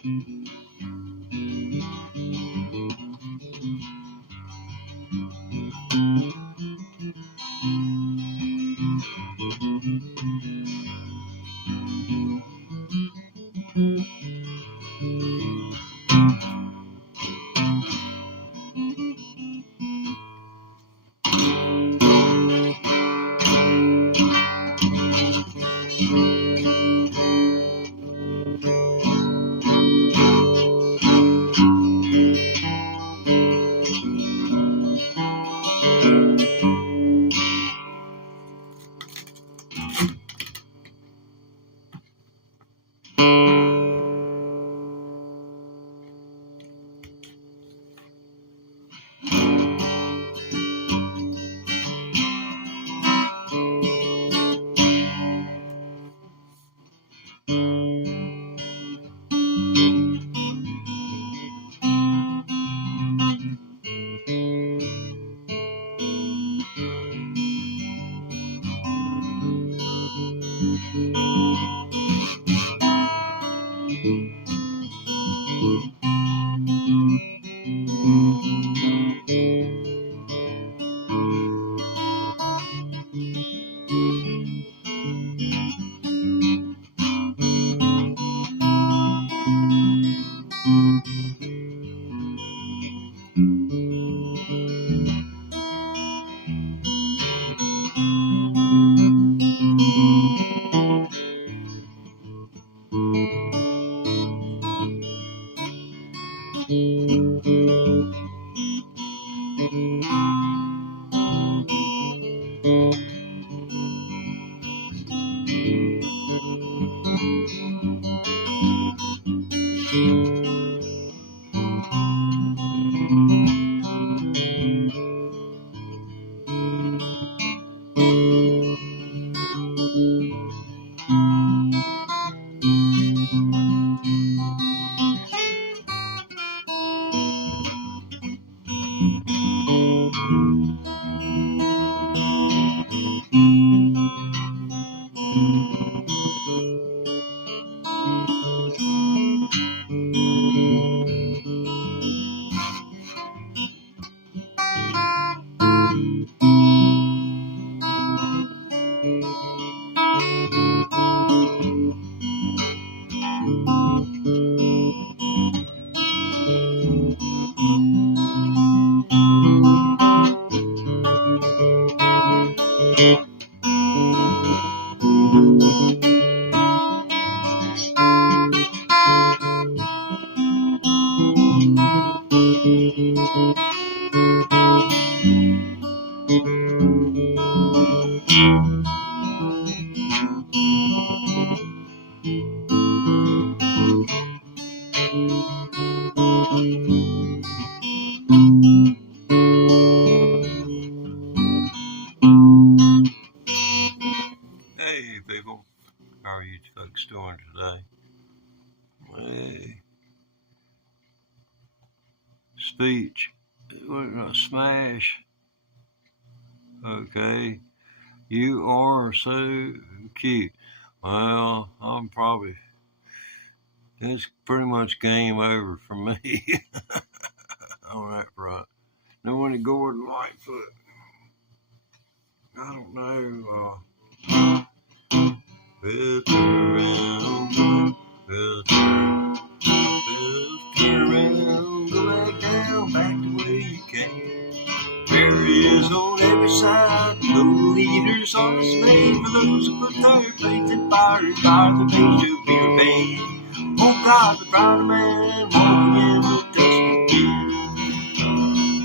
Hey people, how are you folks doing today? Hey, speech, we're gonna smash. Okay, you are so cute. Well, it's pretty much game over for me on that front. Know any Gordon Lightfoot? I don't know. We'll turn around, we'll turn around, go back down, back the way you came. Barriers on every side, no leaders are dismayed for those who put their faith in fire and fire the days to be repaid. Oh God, the proud man walking in the dust again.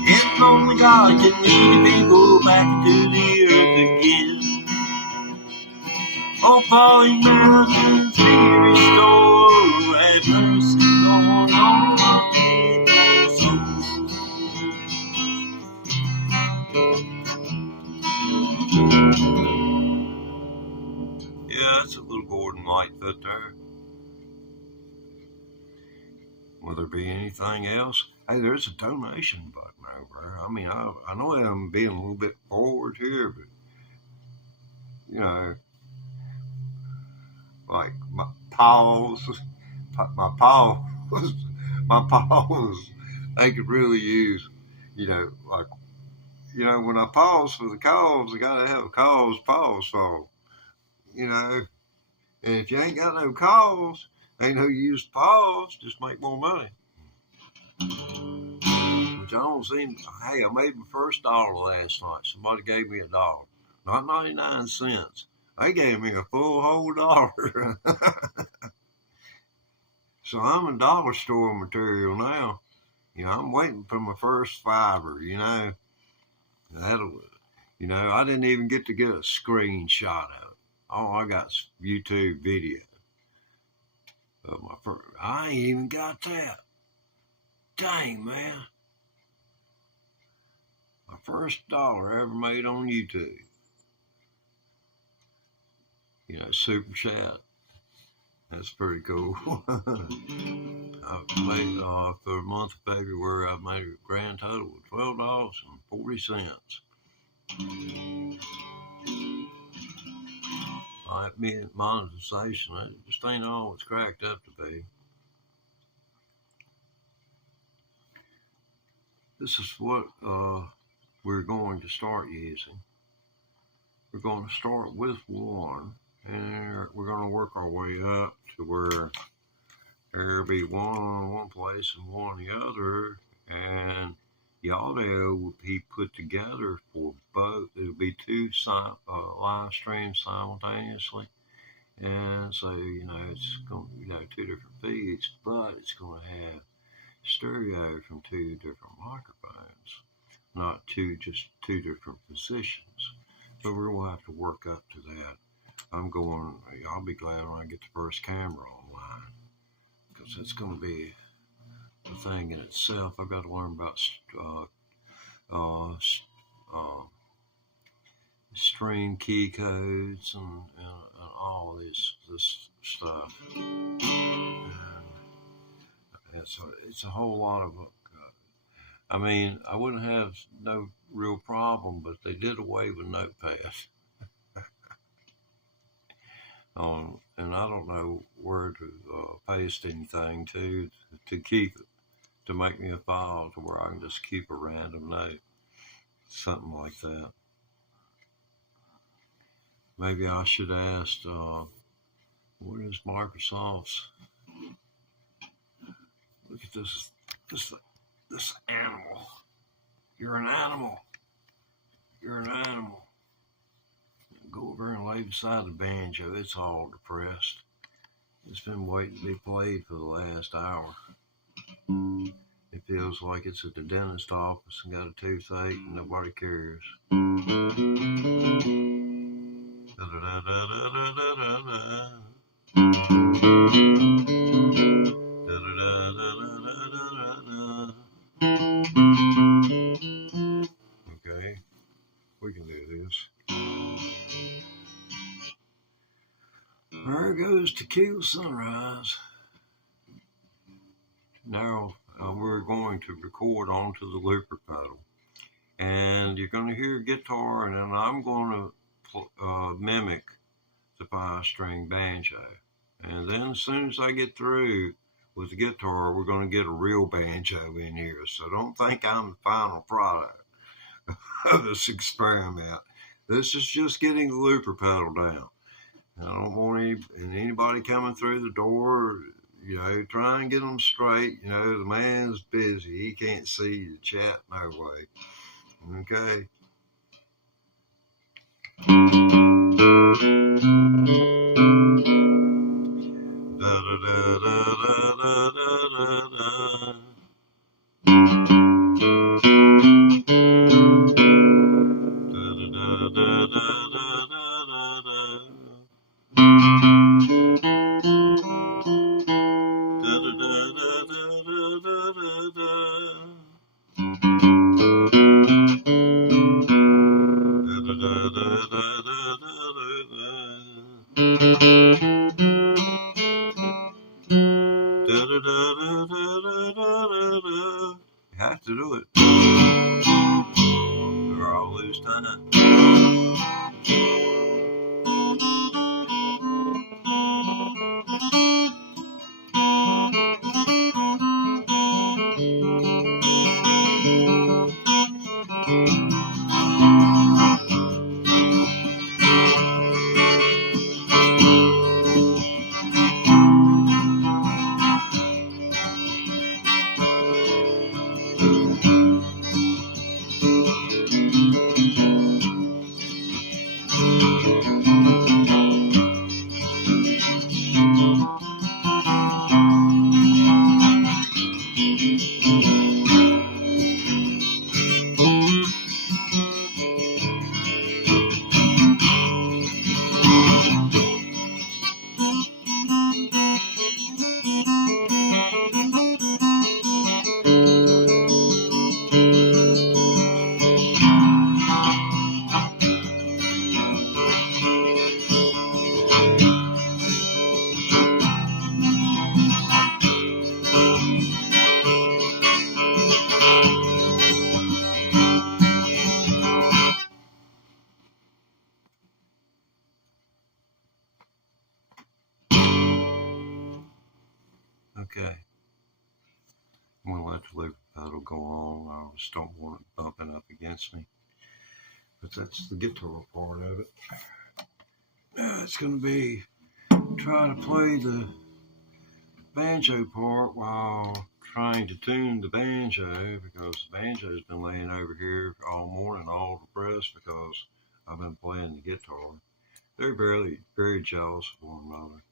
If only God can lead the people back into the earth again. Oh, falling mountains be restored, have mercy on all our people's souls. Yeah, that's a little Gordon Lightfoot there. Will there be anything else? Hey, there's a donation button over there. I mean, I know I'm being a little bit forward here, but, you know, like my paws my paws, they could really use, like, when I pause for the calls, I gotta have a pause song, you know. And if you ain't got no calls, ain't no use to pause, just make more money. Which I don't seem, hey, I made my first dollar last night. Somebody gave me $1, not 99 cents. They gave me a full whole dollar. So I'm a dollar store material now. I'm waiting for my first fiver, That'll, I didn't even get to get a screenshot of it. All I got is YouTube video. But I ain't even got that. Dang, man. My first dollar ever made on YouTube. Super chat. That's pretty cool. I made for the month of February, I made a grand total of $12.40. Like me, monetization, it just ain't all it's cracked up to be. This is what we're going to start using. We're going to start with one, and we're going to work our way up to where there'll be one on one place and one on the other, and the audio will be put together for both. It'll be two live streams simultaneously, and so it's going to two different feeds, but it's going to have stereo from two different microphones, not just two different positions. So we're going to have to work up to that. I'll be glad when I get the first camera online, because it's going to be a thing in itself. I've got to learn about stream key codes and all this stuff. And it's a whole lot of. I wouldn't have no real problem, but they did away with Notepad. And I don't know where to paste anything to keep it, to make me a file to where I can just keep a random note, something like that. Maybe I should ask, what is Microsoft's? Look at this animal. You're an animal. You're an animal. Go over and lay beside the banjo. It's all depressed. It's been waiting to be played for the last hour. It feels like it's at the dentist office and got a toothache and nobody cares. Okay, we can do this. There goes Tequila Sunrise. Now we're going to record onto the looper pedal, and you're going to hear a guitar, and then I'm going to mimic the 5-string banjo. And then as soon as I get through with the guitar, we're going to get a real banjo in here. So don't think I'm the final product of this experiment. This is just getting the looper pedal down. I don't want anybody coming through the door, try and get them straight. The man's busy. He can't see the chat no way. Okay. Da da da da da da da da. You have to do it, or I'll lose time. Okay. I'm going to let the loop pedal go on. I just don't want it bumping up against me. But that's the guitar part of it. It's going to be try to play the banjo part while trying to tune the banjo, because the banjo's been laying over here all morning, all depressed because I've been playing the guitar. They're very jealous of one another.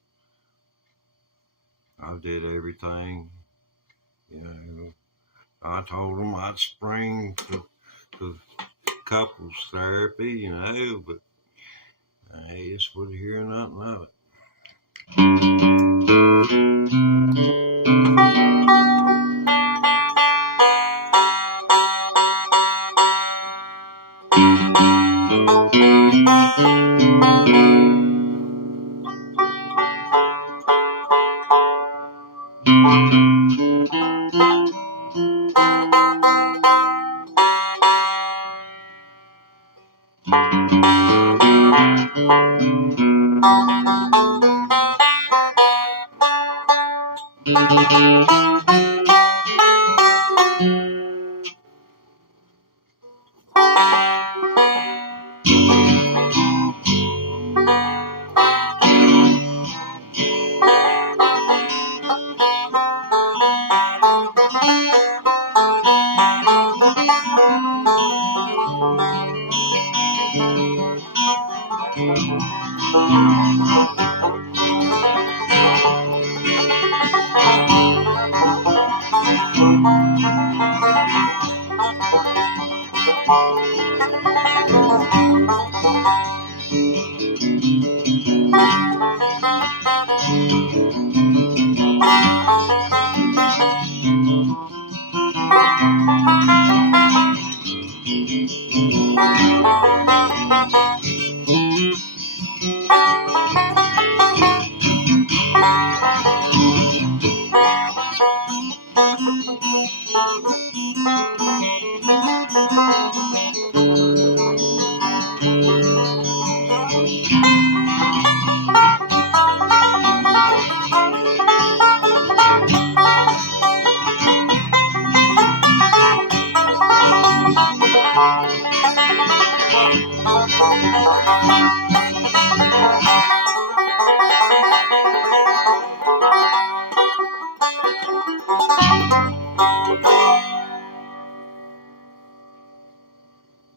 I did everything, I told them I'd spring to couples therapy, but I just wouldn't hear nothing of it.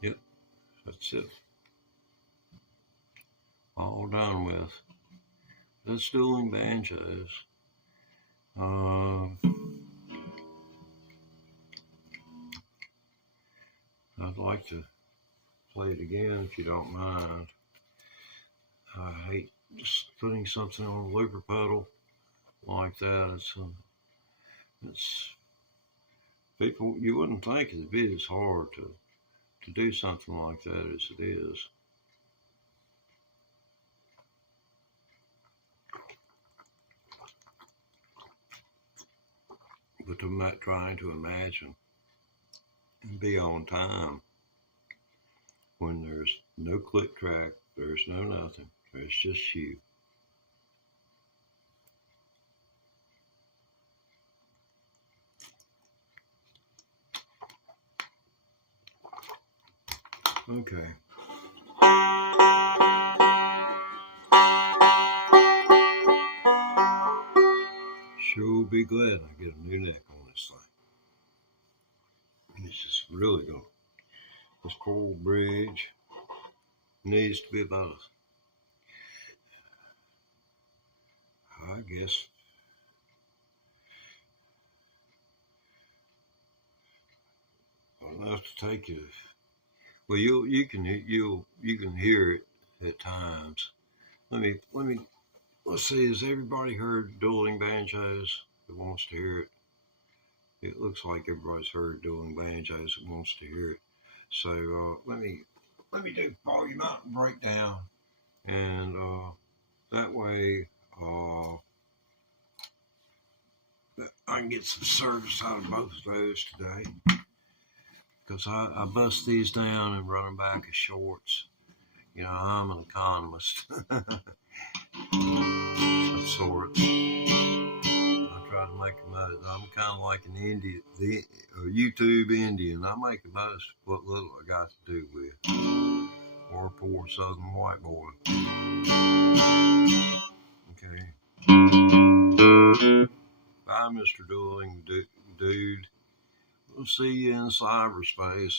Yep, that's it. All done with. Just dueling banjos. I'd like to play it again if you don't mind. I hate just putting something on a looper pedal like that. It's people, you wouldn't think it'd be as hard to do something like that as it is. But I'm not trying to imagine and be on time when there's no click track, there's no nothing, there's just you. Okay. Sure be glad I get a new neck on this thing. It's just really going. This coral bridge needs to be about, I guess, enough to take you. Well, you can hear it at times. Let's see. Has everybody heard dueling banjos that wants to hear it? It looks like everybody's heard dueling banjos that wants to hear it. So let me do volume up and breakdown, and that way I can get some service out of both of those today. Because I bust these down and run them back as shorts. I'm an economist of sorts. I try to make kind of like an Indian, a YouTube Indian. I make the most what little I got to do with, or a poor Southern white boy. Okay. Bye, Mr. Dueling Dude. We'll see you in cyberspace.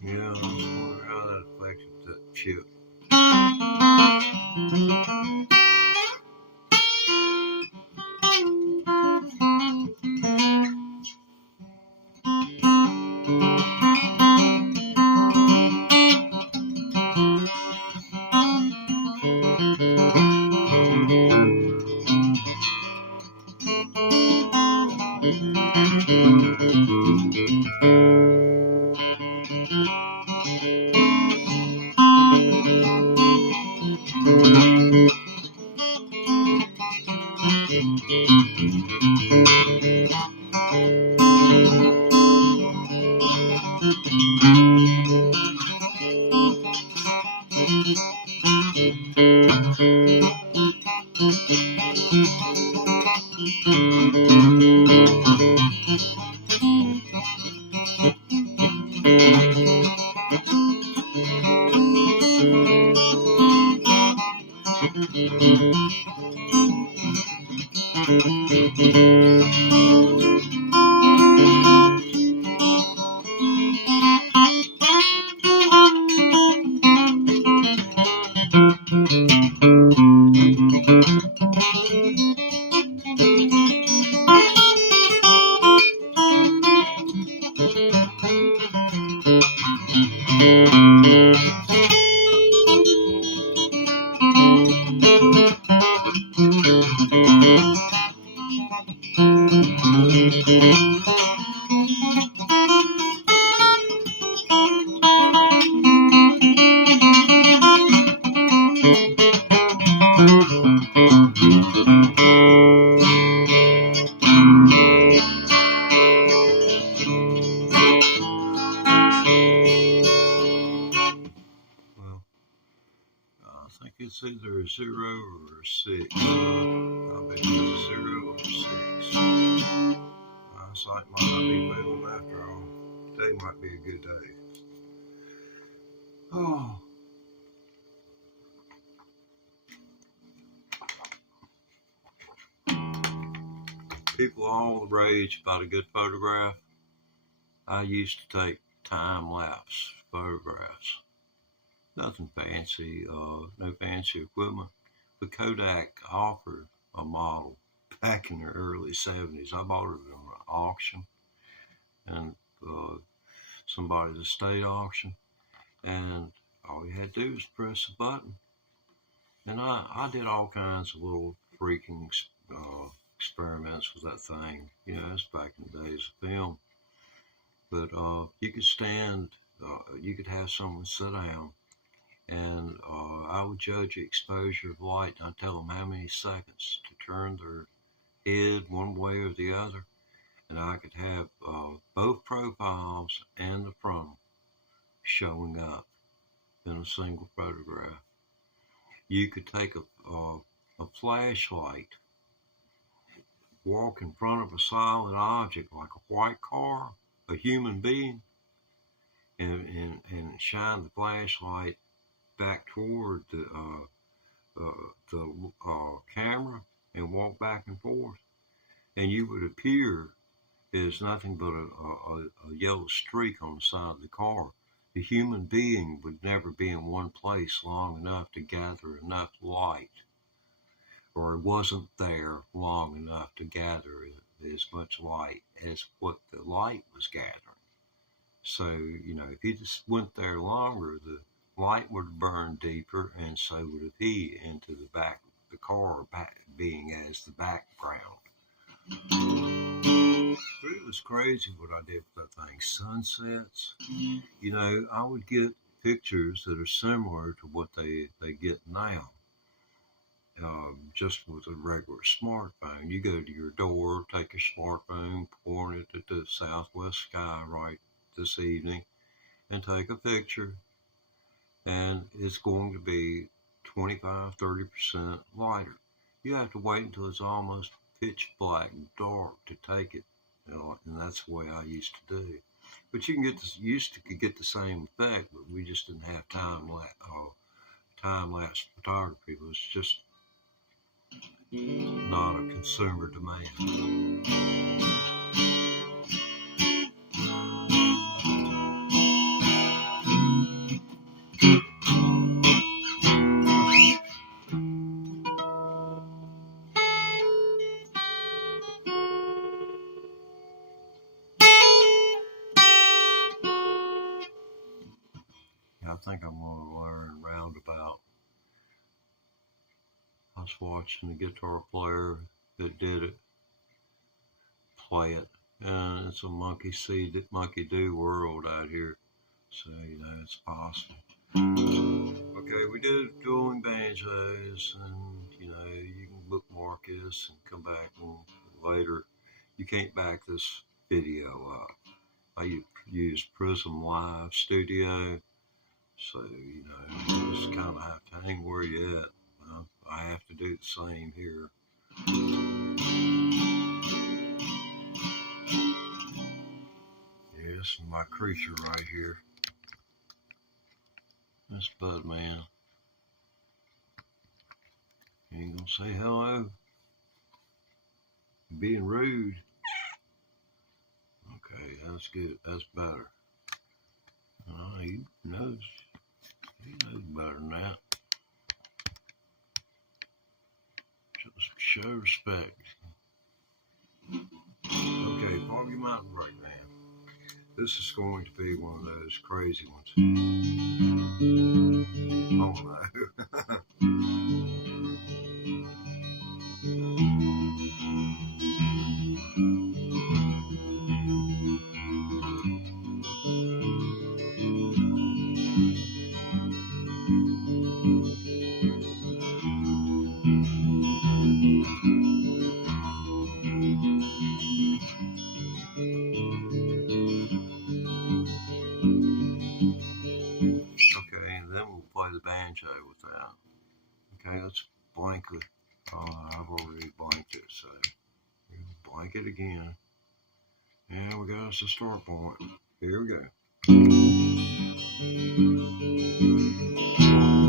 Yeah, I was wondering how that affected that chip. I think it's either a 0 or a 6. I bet it's a 0 or a 6. My sight might not be failing after all. Today might be a good day. Oh. People all the rage about a good photograph. I used to take time-lapse photographs. Nothing fancy, no fancy equipment. But Kodak offered a model back in the early 70s. I bought it at an auction, and somebody at the state auction, and all you had to do was press a button. And I did all kinds of little freaking experiments with that thing. You know, it's back in the days of film. But you could stand, you could have someone sit down, and I would judge the exposure of light, and I'd tell them how many seconds to turn their head one way or the other, and I could have both profiles and the frontal showing up in a single photograph. You could take a flashlight, walk in front of a solid object like a white car, a human being, and shine the flashlight back toward the camera and walk back and forth, and you would appear as nothing but a yellow streak on the side of the car. The human being would never be in one place long enough to gather enough light, or it wasn't there long enough to gather as much light as what the light was gathering. So, you know, if you just went there longer, the light would burn deeper, and so would he into the back of the car, being as the background. But it was crazy what I did with that thing. Sunsets, you know, I would get pictures that are similar to what they get now. Just with a regular smartphone. You go to your door, take your smartphone, point it at the southwest sky right this evening, and take a picture. And it's going to be 25-30% lighter. You have to wait until it's almost pitch black dark to take it, and that's the way I used to do. But you can get this, used to could get the same effect, but we just didn't have time lapse photography. It was just not a consumer demand. I think I'm going to learn roundabout. I was watching the guitar player that did it play it, and it's a monkey do world out here. So it's possible. Okay, we did dueling banjos, and you can bookmark this and come back and later. You can't back this video up. I use Prism Live Studio, so you just kind of have to hang where you at. I have to do the same here. Yeah, this is my creature right here. This Bud Man. You ain't gonna say hello? Being rude. Okay, that's good. That's better. He knows better than that. Just show respect. Okay, Foggy Mountain Breakdown. This is going to be one of those crazy ones. Oh no. The banjo with that. Okay, let's blank it. I've already blanked it, so blank it again. And we got us a start point. Here we go. 1,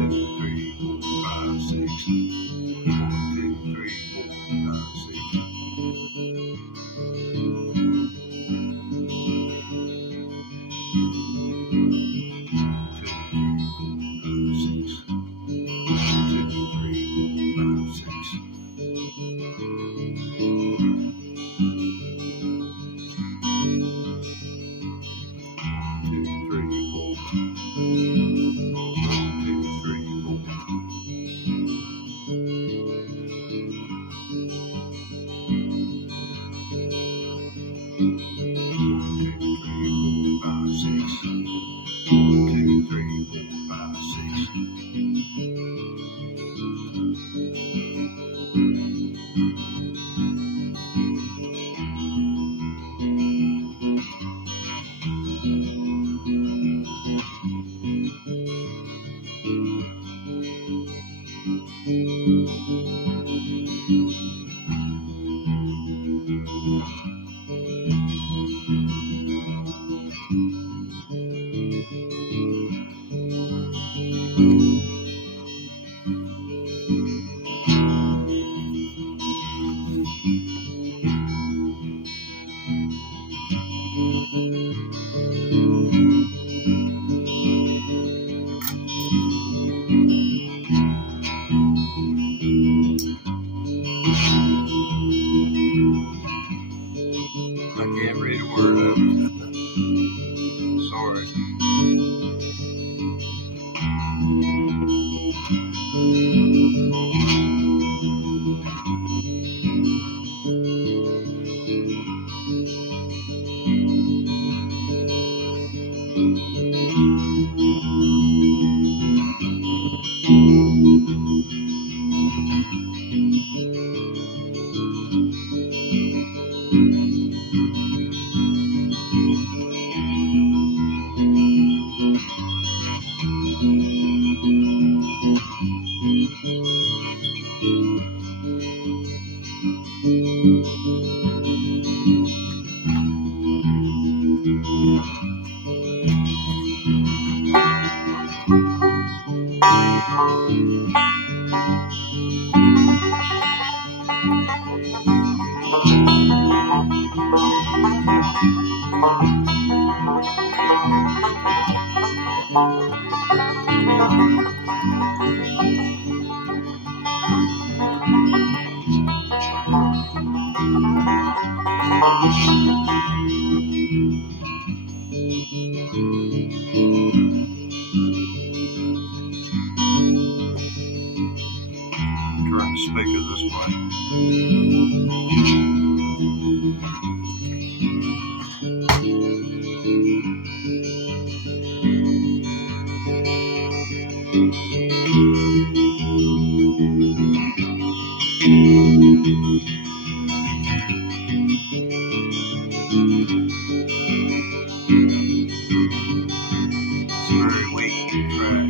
2, 3, 4, 5, 6. 1, 2, 3, 4, 5, 6. Turn the speaker this way. It's a very weak track.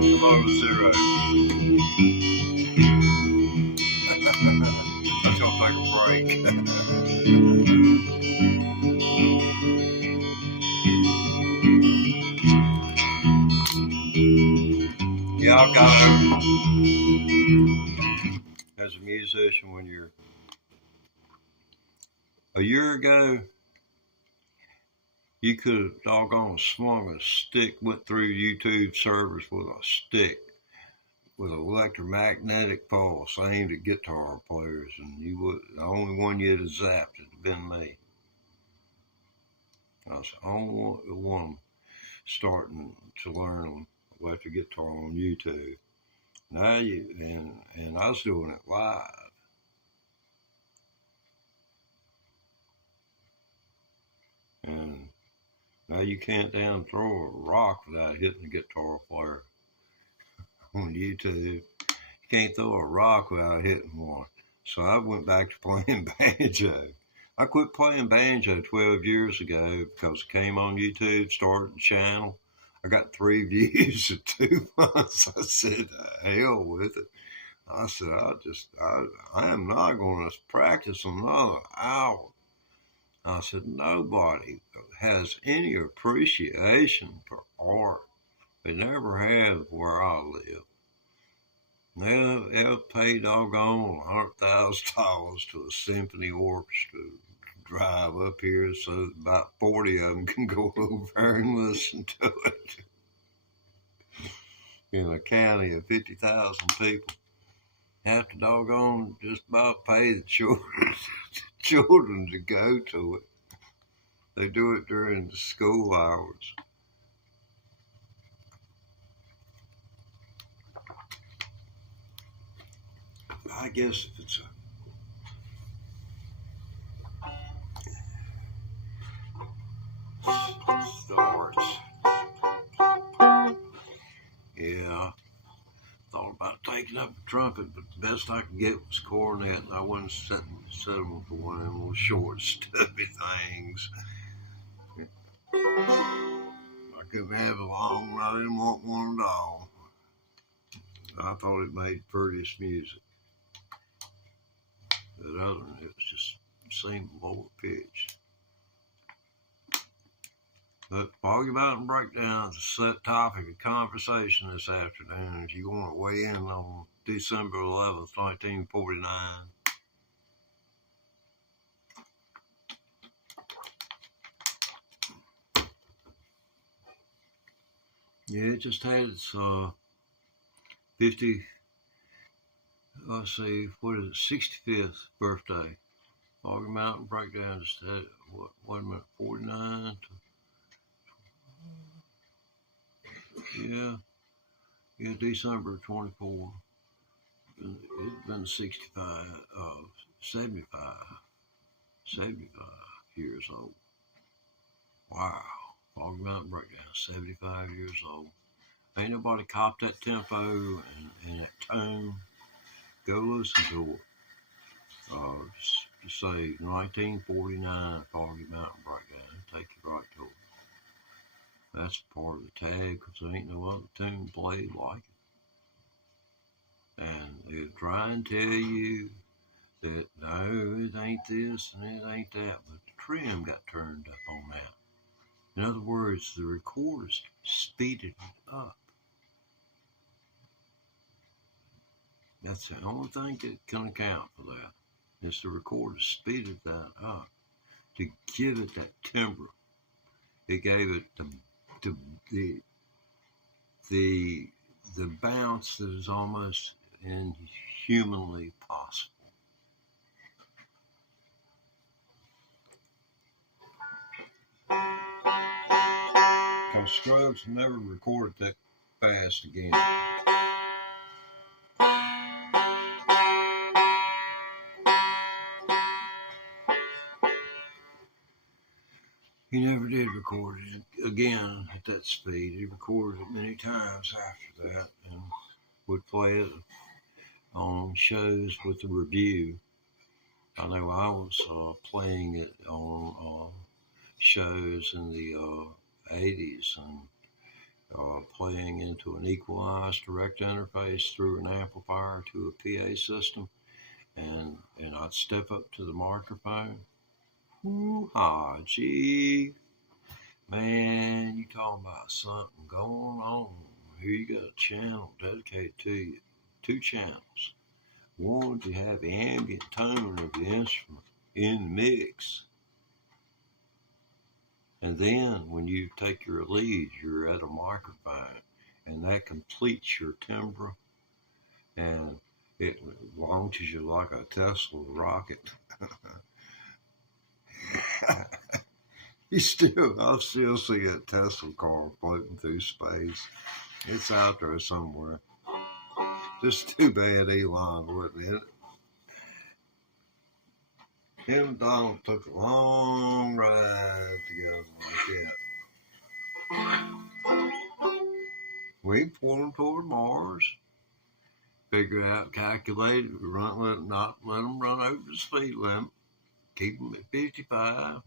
Below zero. Let's go take a break. Yeah, I've got as a musician, when you're a year ago, you could have doggone swung a stick, went through YouTube servers with a stick with an electromagnetic pulse aimed at guitar players, and you would the only one you'd have zapped would have been me. I was the only one starting to learn electric guitar on YouTube. Now and I was doing it live. And Now you can't down throw a rock without hitting the guitar player on YouTube. You can't throw a rock without hitting one. So I went back to playing banjo. I quit playing banjo 12 years ago because it came on YouTube, started the channel. I got 3 views in 2 months. I said, hell with it. I said, I am not going to practice another hour. I said, nobody has any appreciation for art. They never have where I live. They'll pay doggone $100,000 to a symphony orchestra to drive up here so that about 40 of them can go over and listen to it. In a county of 50,000 people, have to doggone just about pay the children to go to it. They do it during the school hours. I guess if it's starts. Yeah, thought about taking up a trumpet, but the best I could get was cornet, and I wasn't settling for one of them little short, stubby things. I couldn't have a long one. I didn't want one at all. I thought it made prettiest music. But other than it was just seemed lower pitched. But Foggy Mountain Breakdown is a set topic of conversation this afternoon. If you want to weigh in on December 11th, 1949. Yeah, it just had its 65th birthday. Foggy Mountain Breakdown just had, 49 to, yeah, December 24. It's been 75 years old. Wow. Foggy Mountain Breakdown, 75 years old. Ain't nobody copped that tempo and that tone. Go listen to it. Just say 1949 Foggy Mountain Breakdown. Take you right to it. That's part of the tag because there ain't no other tune played like it. And they'll try and tell you that no, it ain't this and it ain't that, but the trim got turned up on that. In other words, the recorders speeded it up. That's the only thing that can account for that. Is the recorder speeded that up to give it that timbre. It gave it the bounce that is almost inhumanly possible. Because Scruggs never recorded that fast again. He never did record it again at that speed. He recorded it many times after that and would play it on shows with the review. I know I was playing it on shows in the 80s and playing into an equalized direct interface through an amplifier to a PA system. And I'd step up to the microphone. Ooh-ha, gee. Man, you talking about something going on. Here you got a channel dedicated to you. 2 channels. One to have the ambient tone of the instrument in the mix. And then when you take your lead, you're at a microphone. And that completes your timbre. And it launches you like a Tesla rocket. I still see a Tesla car floating through space. It's out there somewhere. Just too bad Elon wasn't in it. Him and Donald took a long ride together like that. We pull them toward Mars. Figure out, calculate, not let them run over the speed limit. Keep them at 55.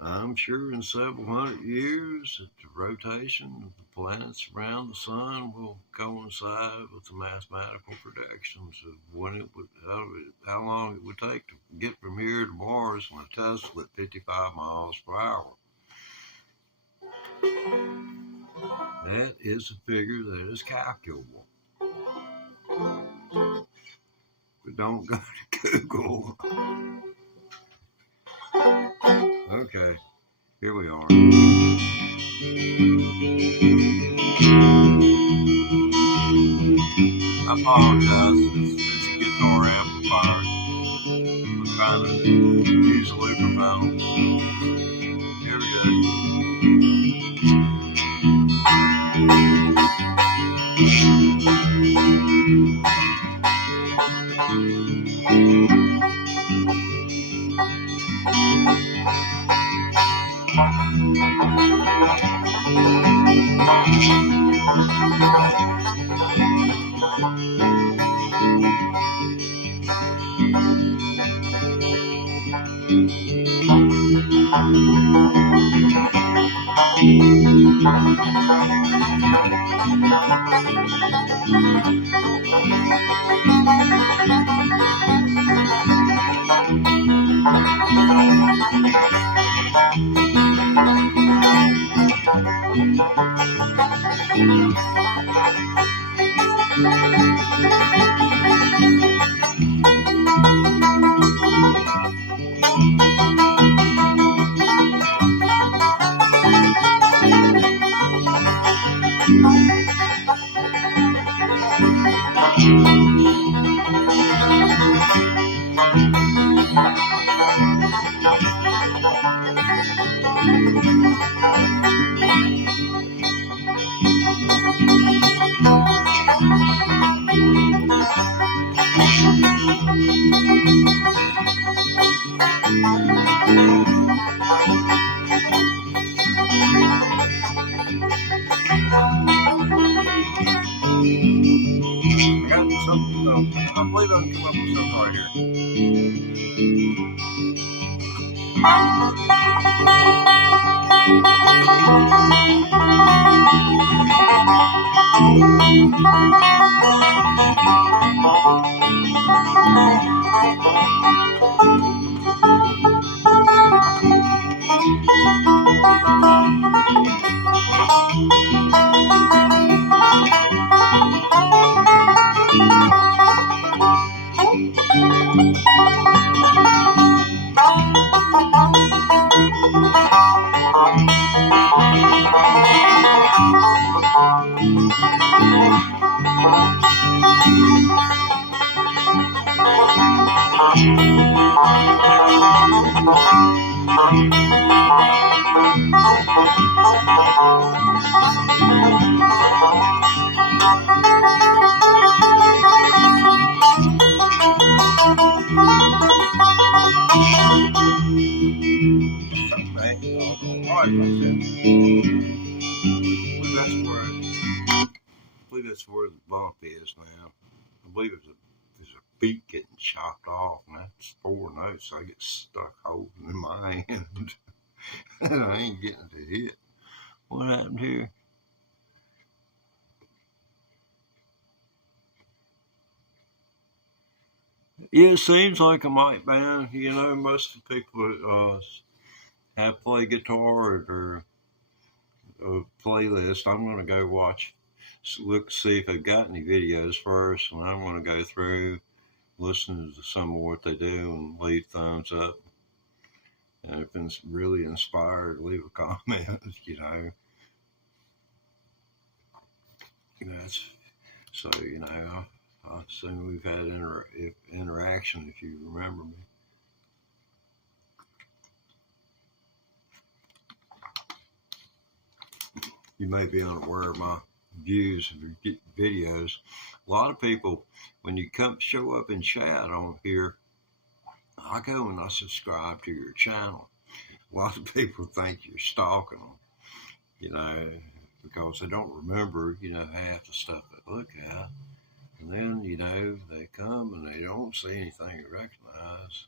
I'm sure in several hundred years that the rotation of the planets around the sun will coincide with the mathematical predictions of when it would, how long it would take to get from here to Mars on a Tesla at 55 miles per hour. That is a figure that is calculable. But don't go to Google. Okay, here we are. I apologize, it's a guitar amplifier. I'm trying to use a looper pedal. Here we go. I believe I can come up with something right here. I believe that's where the bump is now. I believe there's a beat getting chopped off, and that's 4 notes. I get stuck holding in my hand, and I ain't getting to hit. What happened here? Yeah, it seems like a mic band. You know, most of the people have play guitar or a playlist. I'm going to go see if they've got any videos first, and I'm going to go through, listen to some of what they do, and leave thumbs up. And if it's really inspired, leave a comment. That's so. I assume we've had interaction if you remember me. You may be unaware of my views of your videos. A lot of people, when you show up in chat on here, I go and I subscribe to your channel. A lot of people think you're stalking them. you know, because they don't remember, you know, half the stuff they look at. And then, you know, they come and they don't see anything to recognize.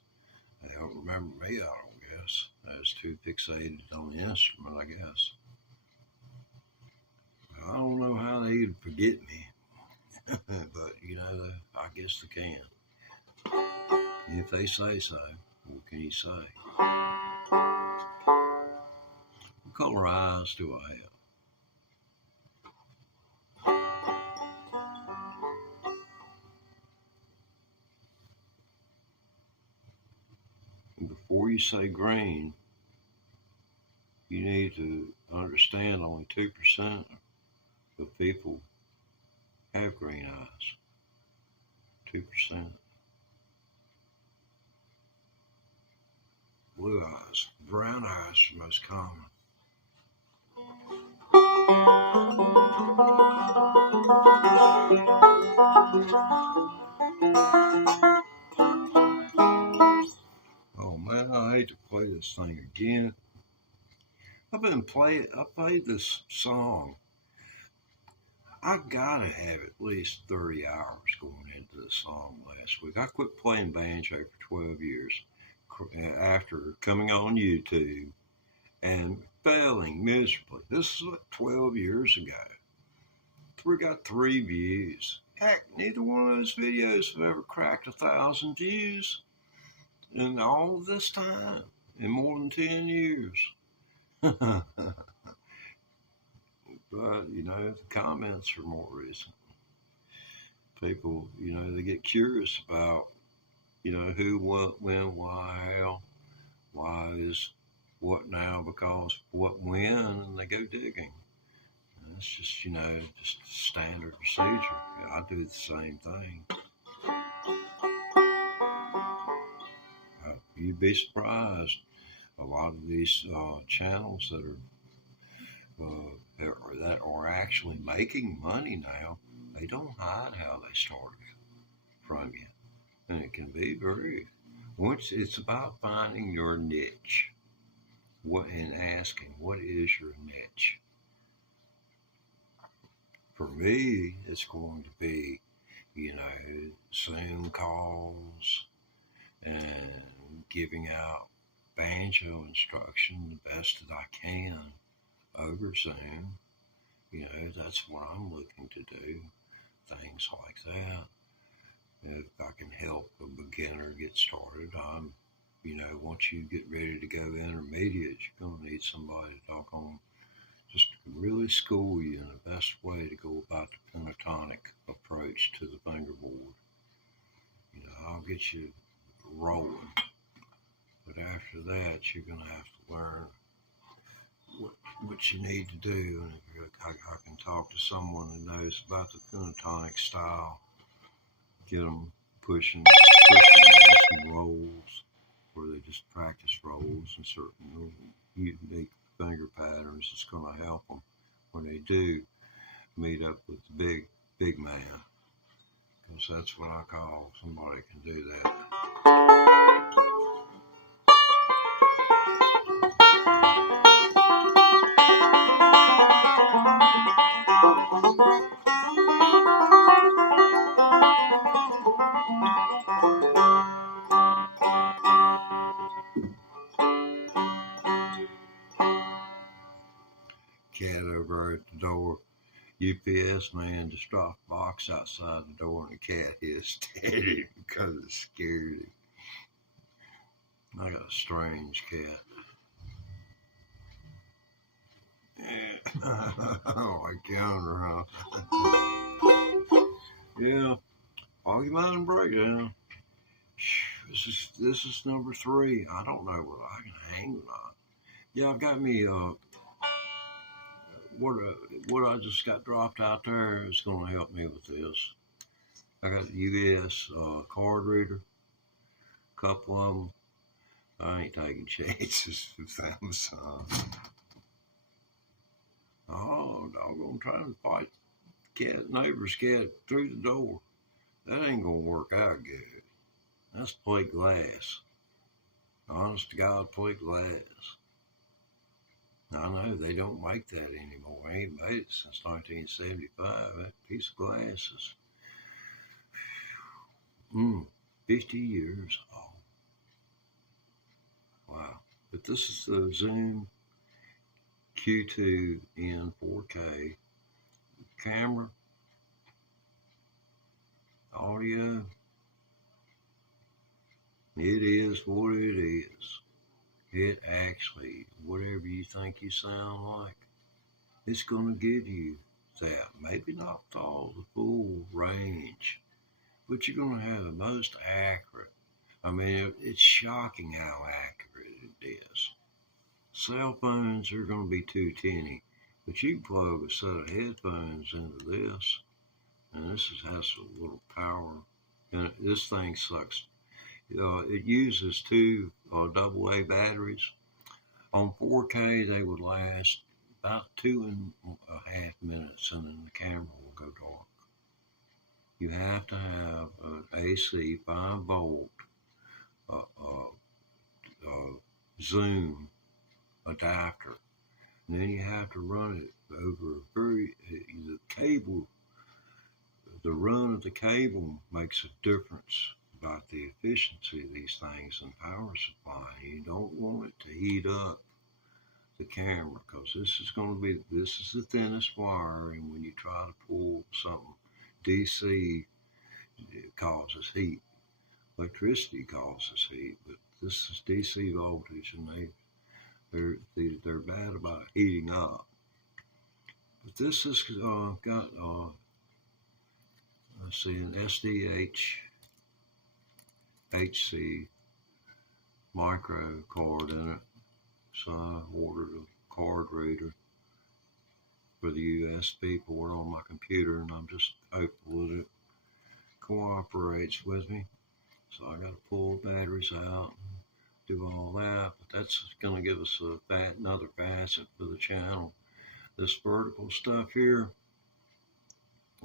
They don't remember me, I don't guess. I was too fixated on the instrument, I guess. I don't know how they'd forget me, but, you know, I guess they can. If they say so, what can you say? What color eyes do I have? Before you say green, you need to understand only 2% of people have green eyes. 2%. Blue eyes. Brown eyes are most common. Oh man, I hate to play this thing again. I played this song. I gotta have at least 30 hours going into the song last week. I quit playing banjo for 12 years after coming on YouTube and failing miserably. This is like 12 years ago. We got 3 views. Heck, neither one of those videos have ever cracked 1,000 views in all of this time, in more than 10 years. But, you know, the comments are more recent. People, you know, they get curious about, you know, who, what, when, why, how, why is what now, because what, when, and they go digging. And it's just, you know, just standard procedure. Yeah, I do the same thing. You'd be surprised. A lot of these channels that are actually making money now, they don't hide how they started from you, and it can be very. Once it's about finding your niche, and asking what is your niche. For me, it's going to be, you know, Zoom calls and giving out banjo instruction the best that I can over Zoom. You know, that's what I'm looking to do. Things like that. If I can help a beginner get started, you know, once you get ready to go intermediate, you're going to need somebody to talk on, just really school you in the best way to go about the pentatonic approach to the fingerboard. You know, I'll get you rolling. But after that, you're going to have to learn what you need to do. And I can talk to someone who knows about the pentatonic style, get them pushing some rolls, where they just practice rolls and certain unique finger patterns. It's going to help them when they do meet up with the big man, because that's what I call somebody can do that. Cat over at the door. UPS man just dropped a box outside the door, and the cat hissed at him because it scared him. I got a strange cat. Yeah. I don't like counter, huh? Yeah. Argument and breakdown. This is number 3. I don't know whether I can hang or not. Yeah, I've got me what I just got dropped out there is going to help me with this. I got the US card reader, a couple of them. I ain't taking chances with Amazon. Oh, doggone, trying to fight neighbor's cat through the door. That ain't gonna work out good. That's plate glass. Honest to God, plate glass. I know they don't make that anymore. They ain't made it since 1975. That piece of glass is 50 years old. Wow. But this is the Zoom Q2N 4K camera, audio. It is what it is. It actually, whatever you think you sound like, it's going to give you that. Maybe not all the full range, but you're going to have the most accurate. I mean, it's shocking how accurate it is. Cell phones are going to be too tinny, but you can plug a set of headphones into this, and this has a little power. And this thing sucks. It uses two AA batteries. On 4K, they would last about 2.5 minutes, and then the camera will go dark. You have to have an AC 5-volt Zoom adapter, and then you have to run it over the cable. The run of the cable makes a difference about the efficiency of these things and power supply. You don't want it to heat up the camera, because this is the thinnest wire, and when you try to pull something DC, it causes heat. Electricity causes heat, but this is DC voltage, and they're bad about heating up. But this has got let's see, an HC micro card in it. So I ordered a card reader for the USB port on my computer, and I'm just hopeful that it cooperates with me. So I got to pull batteries out and do all that, but that's going to give us another facet for the channel. This vertical stuff here,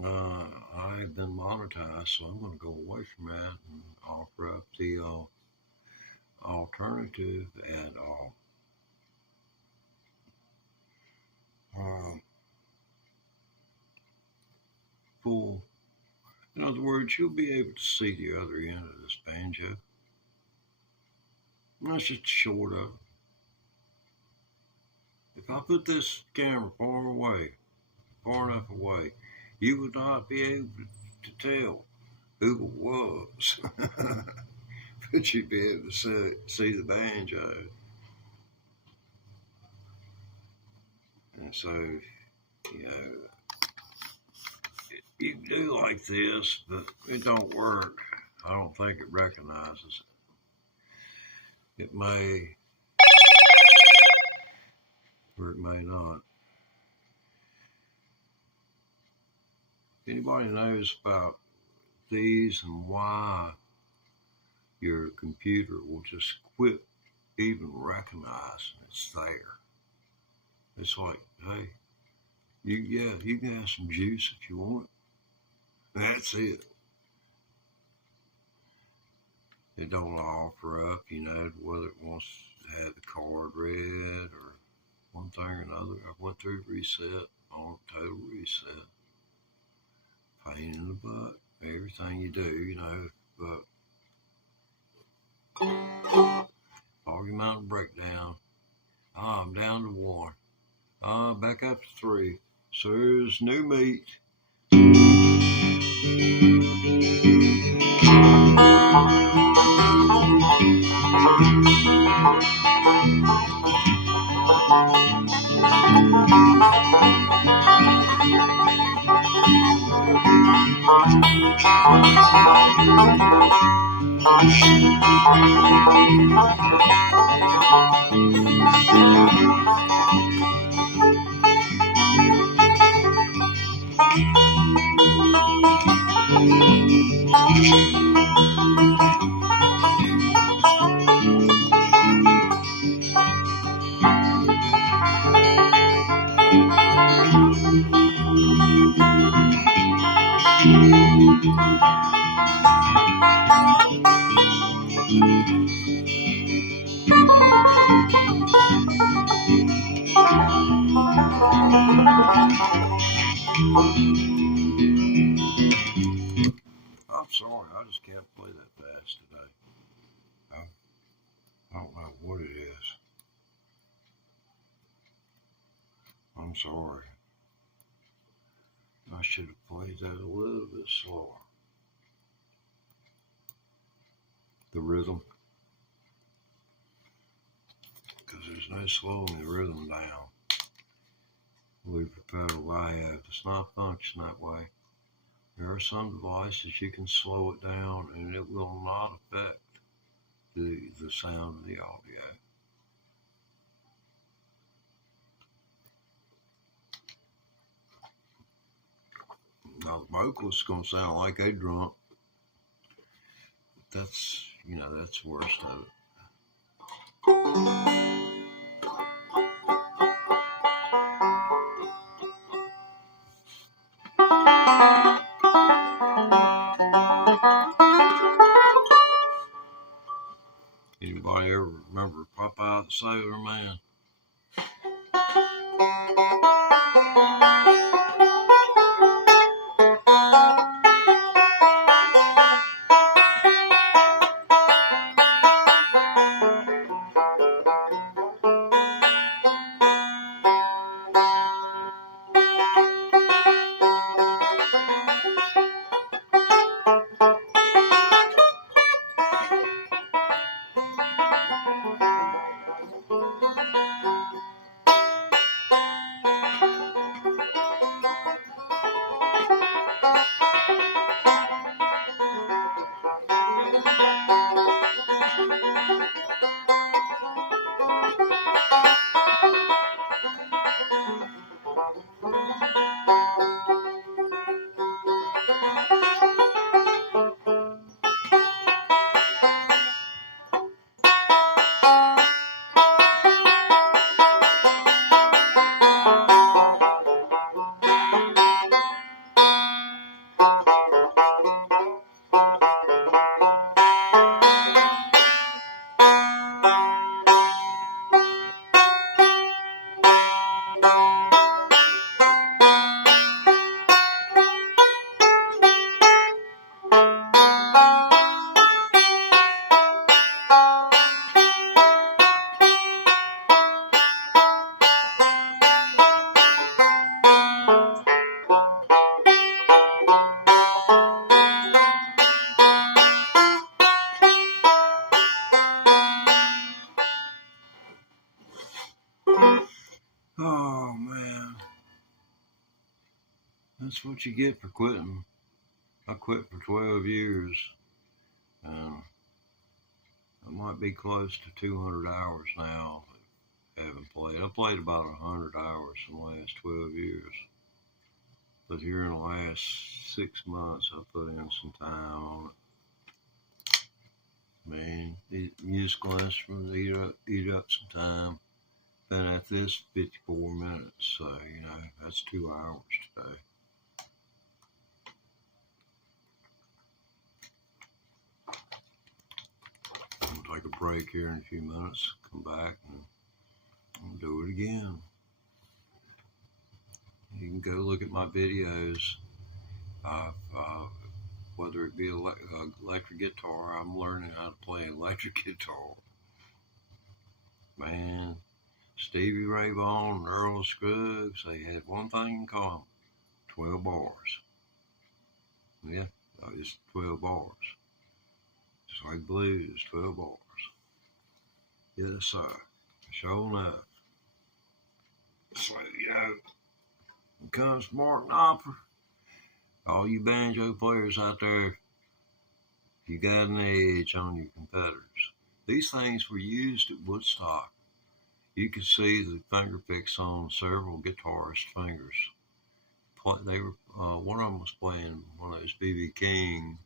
I've been monetized, so I'm going to go away from that and offer up the alternative at full. In other words, you'll be able to see the other end of this banjo. And that's just short of it. If I put this camera far enough away, you would not be able to tell who it was. But you'd be able to see the banjo. And so, you know, you can do like this, but it don't work. I don't think it recognizes it. It may, or it may not. Anybody knows about these and why your computer will just quit even recognizing it's there? It's like, hey, you can have some juice if you want. That's it. It don't offer up, whether it wants to have the card read or one thing or another. I went through reset, on total reset. Pain in the butt, everything you do, but argument breakdown. I'm down to 1. Back up to 3. So there's new meat. I'm sorry, I just can't play that fast today. I don't know what it is. I'm sorry. I should have played that a little bit slower. The rhythm. Because there's no slowing the rhythm down. With the pedal layout, it's not function that way. There are some devices you can slow it down and it will not affect the sound of the audio. Now the vocalist's gonna sound like a drunk. That's that's the worst of it. Anybody ever remember Popeye the Sailor Man? Oh man, that's what you get for quitting. I quit for 12 years, and I might be close to 200 hours now. I haven't played. I played about 100 hours in the last 12 years. But here in the last 6 months, I put in some time on it. Man, musical instruments eat up some time. Been at this 54 minutes, so that's 2 hours today. I'm gonna take a break here in a few minutes, come back and do it again. You can go look at my videos. Whether it be electric guitar, I'm learning how to play electric guitar. Man, Stevie Ray Vaughan and Earl Scruggs, they had one thing in common: 12 bars. Yeah, it's 12 bars. Just like blues, 12 bars. Yes, sir. Sure enough. So, when it comes to Martin Knopfler, all you banjo players out there, you got an edge on your competitors. These things were used at Woodstock. You could see the finger picks on several guitarists' fingers. They were one of them was playing one of those B.B. King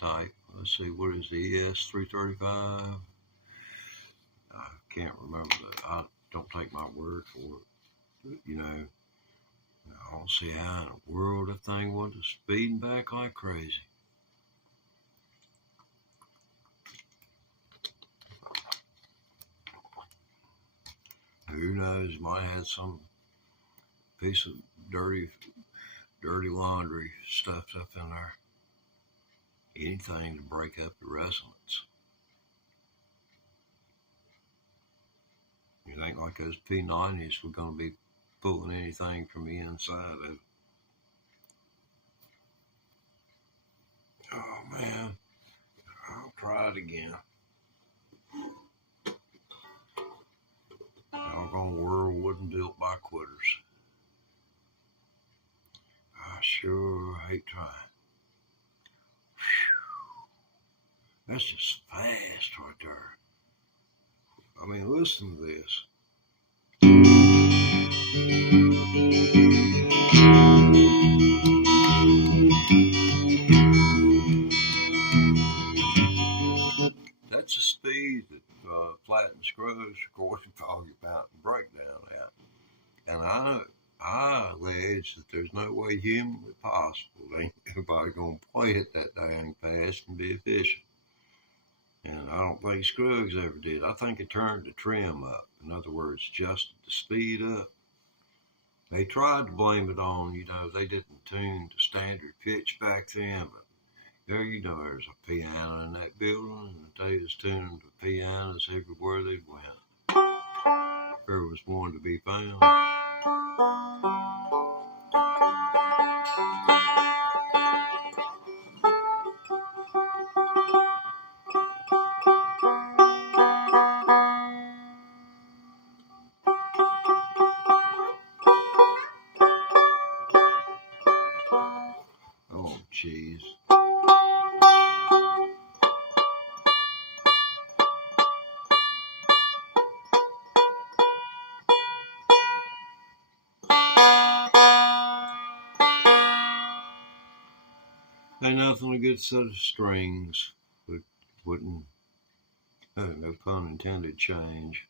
type. Let's see, what is the ES-335? I can't remember that. I don't take my word for it. I don't see how in the world that thing was speeding back like crazy. Who knows? Might have had some piece of dirty dirty laundry stuffed up in there. Anything to break up the resonance. You think like those P90s were going to be pulling anything from the inside of it. Oh man, I'll try it again. Doggone world wasn't built by quitters. I sure hate trying. Whew. That's just fast right there. I mean, listen to this. That's the speed that flattened screws recorded volume out and breakdown at. And I allege that there's no way humanly possible ain't nobody gonna play it that dang fast and be efficient. And I don't think Scruggs ever did. I think it turned the trim up. In other words, adjusted the speed up. They tried to blame it on, they didn't tune to standard pitch back then, but there's a piano in that building, and they was tuning to pianos everywhere they went. If there was one to be found. Oh, jeez. Ain't nothing a good set of strings wouldn't, no pun intended, change.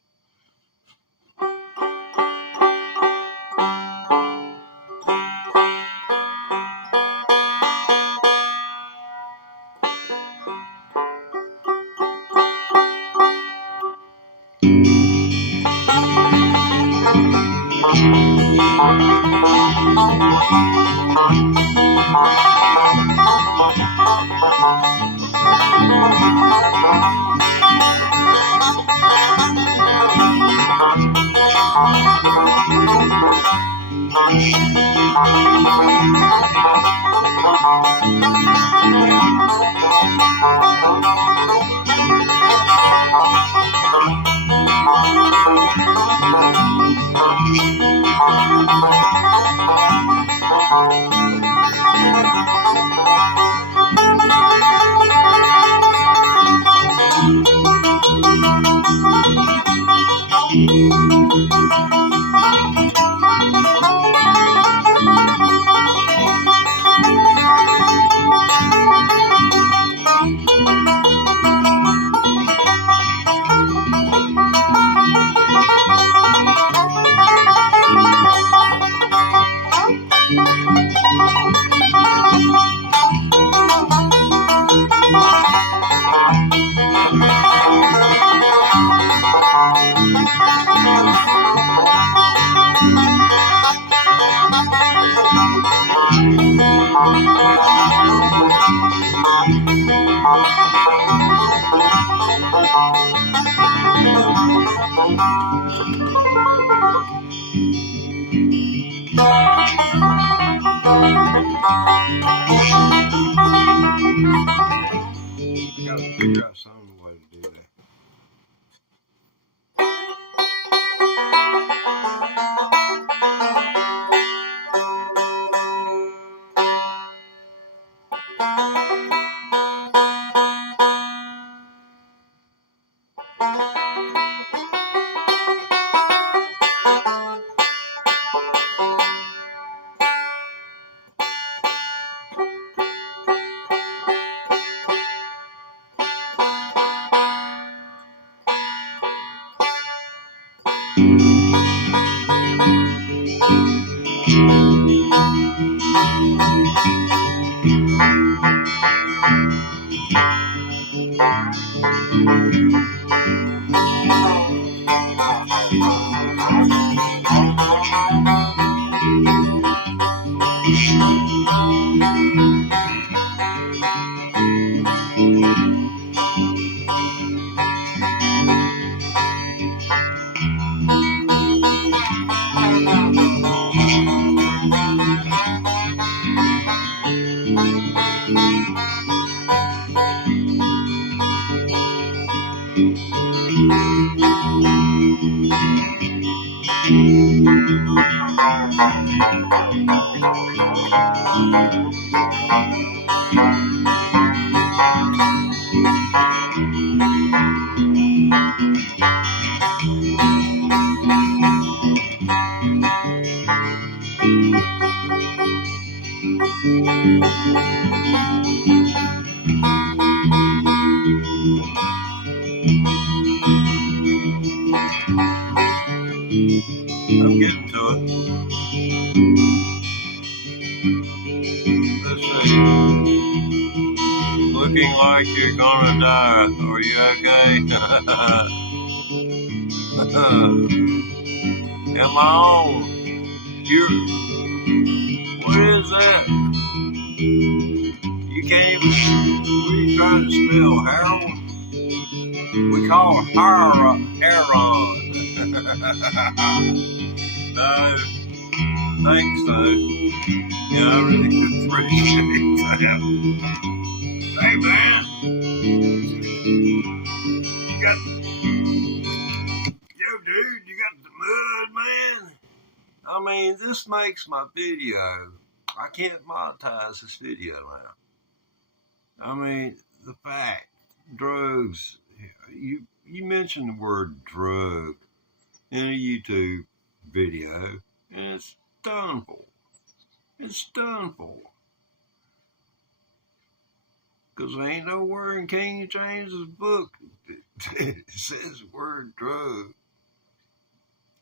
Gotta figure out some way to do that. I'm getting to it. Let's see. Looking like you're gonna die. Are you okay? Am I on? What is that? You can't even. What are you trying to spell? Heroin? We call it heron. No, thanks though. Yeah, I really appreciate that. Hey man, you got, yo dude, you got the mud, man. I mean, this makes my video. I can't monetize this video now. I mean, the fact, drugs. You mentioned the word drug in a YouTube video, and it's done for. It's done for. Because there ain't nowhere in King James's book it says the word drug.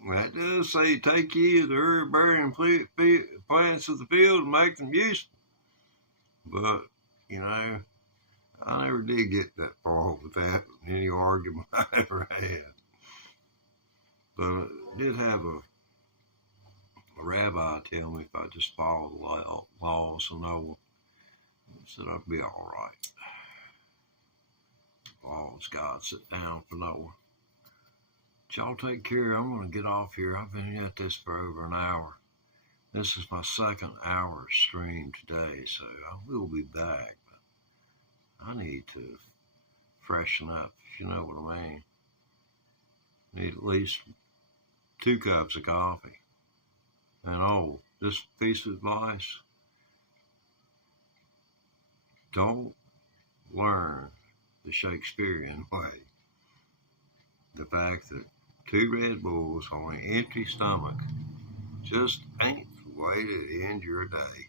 That does say take ye of the herb-bearing plants of the field and make them useful. But, you know, I never did get that far with that in any argument I ever had. But I did have a rabbi tell me if I just follow the laws of Noah, said I'd be all right. Laws God sit down for Noah. But y'all take care. I'm going to get off here. I've been at this for over an hour. This is my second hour stream today, so I will be back. But I need to freshen up, if you know what I mean. Need at least 2 cups of coffee. And this piece of advice, don't learn the Shakespearean way. The fact that 2 Red Bulls on an empty stomach just ain't the way to end your day.